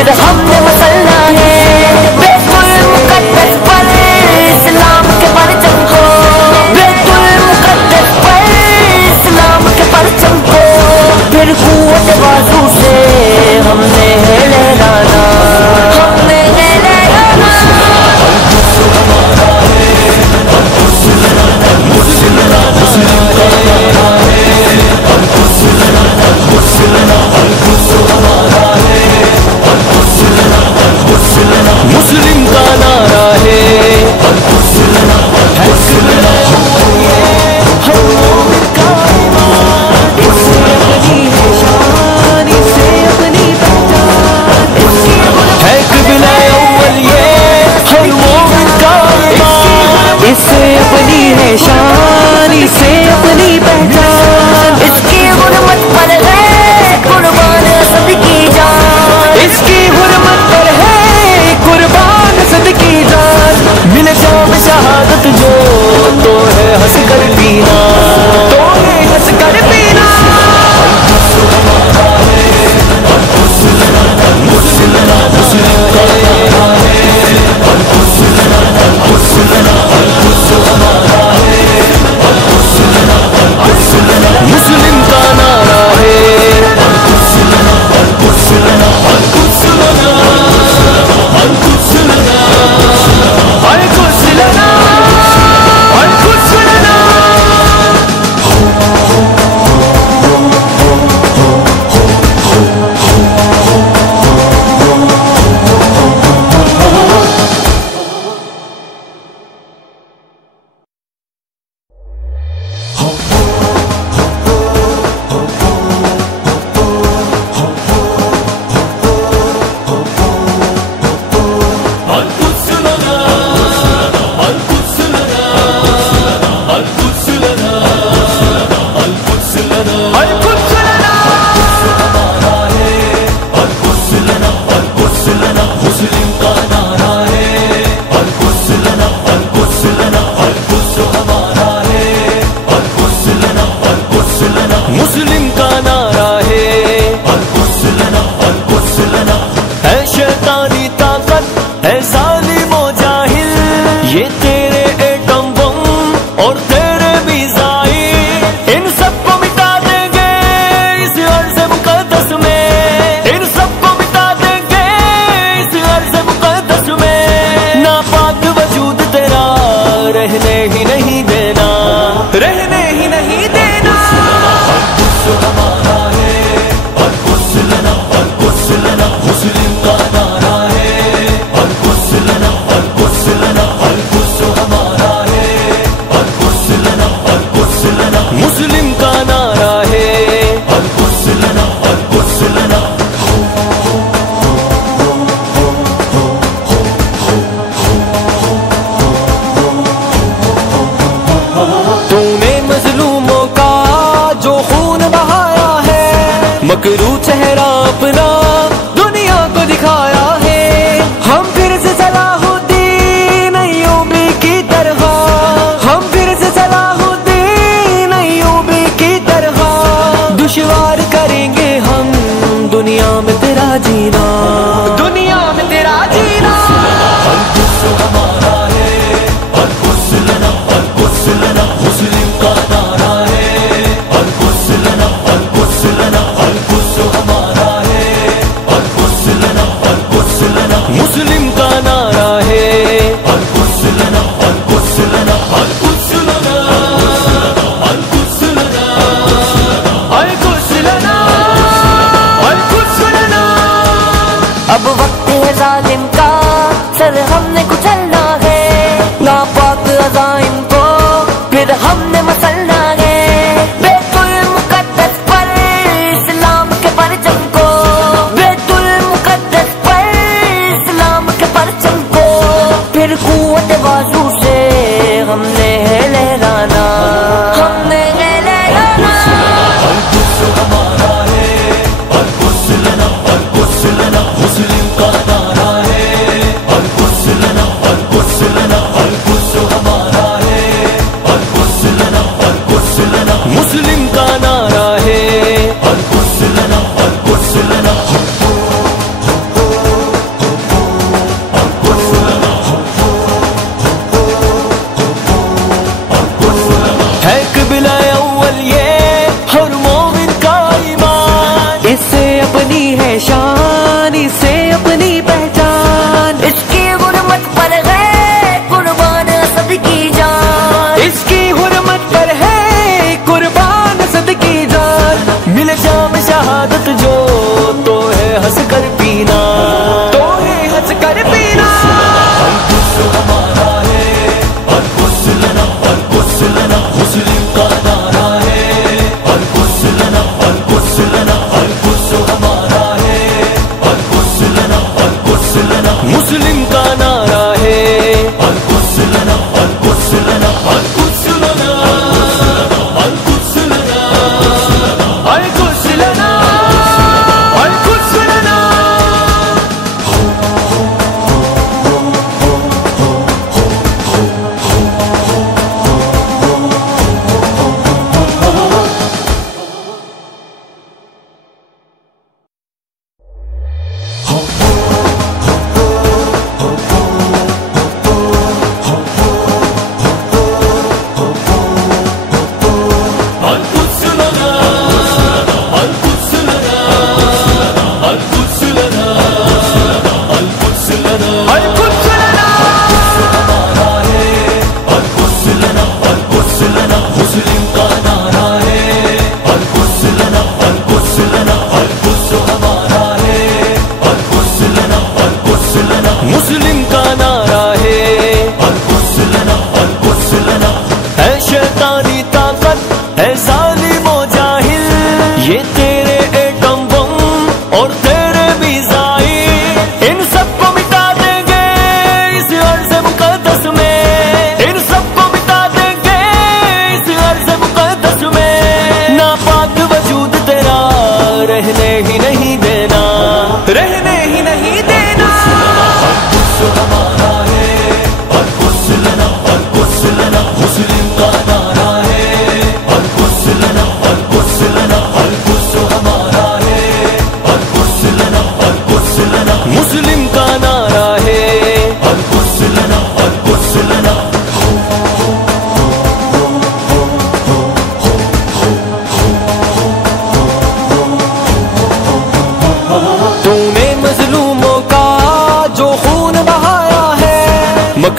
پھر हमने मसलना है बेतुल मुकद्दस पर इस्लाम के परचम को, बेतुल मुकद्दस पर इस्लाम के परचम को, फिर कुव्वत बाजू से हमने है लहराना, हमने है लहराना। मुस्लिम का नारा है इससे अपनी है शान, इससे अपनी पहचान, इसकी हुर्मत पर है कुर्बान असद की जान, इसकी हुर्मत पर है कुर्बान असद की जान। मिले जाम शहादत जो तो है हंस कर पीना, तो है हंस कर पीना। मुस्लिम का नारा है मुस्लिम का नारा है शैतानी ताकत है जालिमो जाहिल, ये तेरे एटम बम और तेरे मिसाइल, इन सबको मिटा देंगे इस अर्ज़ मुक़द्दस में, इन सबको मिटा देंगे इस अर्ज़ मुक़द्दस में। नापाक वजूद तेरा रहने ही नहीं देना, रहने ही नहीं देना। मुस्लिम का नारा है मुस्लिम का नारा है तूने मजलूमों का जो खून बहाया है, मकरू चेहरा अपना दुनिया को दिखाया है। हम फिर से सलाहुद्दीन अय्यूबी की तरह, हम फिर से सलाहुद्दीन अय्यूबी की तरह दुश्वार करेंगे हम दुनिया में तेरा जीना, दुनिया में तेरा जीना। मुस्लिम का नारा है मुस्लिम का नारा है अब वक्त है जालिम का सर हमने कुचलना है, नापाक अज़ाइम को फिर हमने मसलना है, बेतुल मुकद्दस पर इस्लाम के परचम को, बेतुल मुकद्दस पर इस्लाम के परचम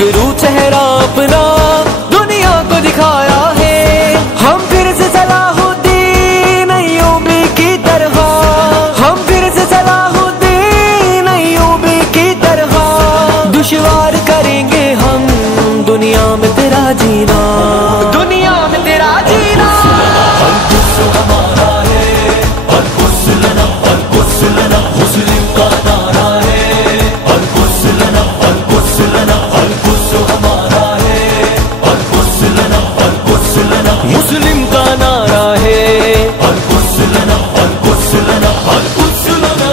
فکرو چہرہ اپنا دنیا کو دکھایا ہے، ہم پھر سے صلاح الدین ایوبی کی طرح، ہم پھر سے صلاح الدین ایوبی کی طرح، دشوار کریں گے ہم دنیا میں تیرا جینا، دنیا میں تیرا جینا۔ القدس ہمارا ہے، القدس لنا، القدس لنا، مسلم کا نعرہ ہے، القدس لنا، القدس لنا، القدس ہمارا ہے، القدس لنا، القدس لنا، مسلم کا نعرہ ہے، القدس لنا، القدس لنا، القدس لنا،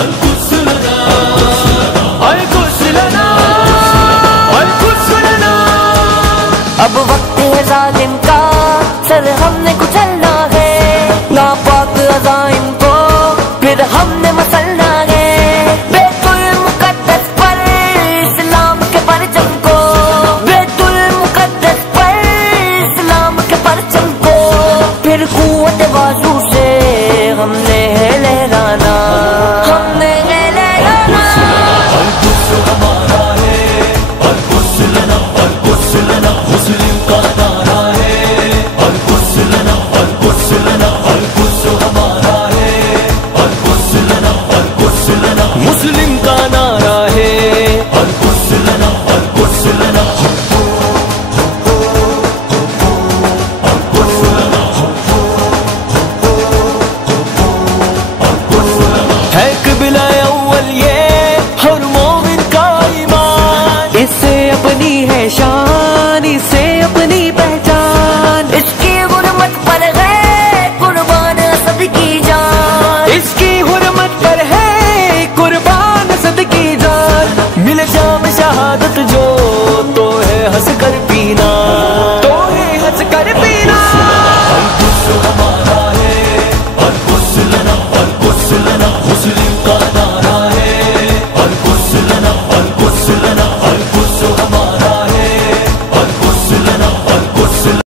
القدس لنا، القدس لنا، القدس لنا۔ اب وقت ہے ظالم کا سر ہم نے کچلنا ہے، ناپاک عزائم کو پھر ہم نے مسلنا ہے، بیت المقدس پر اسلام کے پرچم کو، بیت المقدس پر اسلام کے پرچم کو، پھر قوت بازو سے ہم نے ہے لہرانا، ہم نے ہے لہرانا۔ القدس ہمارا ہے، القدس لنا، القدس لنا، مسلم کا نعرہ ہے، القدس لنا، القدس لنا، القدس ہمارا ہے، القدس لنا، القدس لنا، مسلم کا نعرہ ہے، القدس لنا، القدس لنا، ہے قبلہ اول یہ ہر مومن کا ایمان، اس سے اپنی ہے شان، اس سے اپنی پہچان، اس کی غربت پر ہے قربان اسد کی جان، اس کی حرمت پر ہے قربان اسد کی جان، مل جام شہادت جو تو ہے ہنس کر پینا۔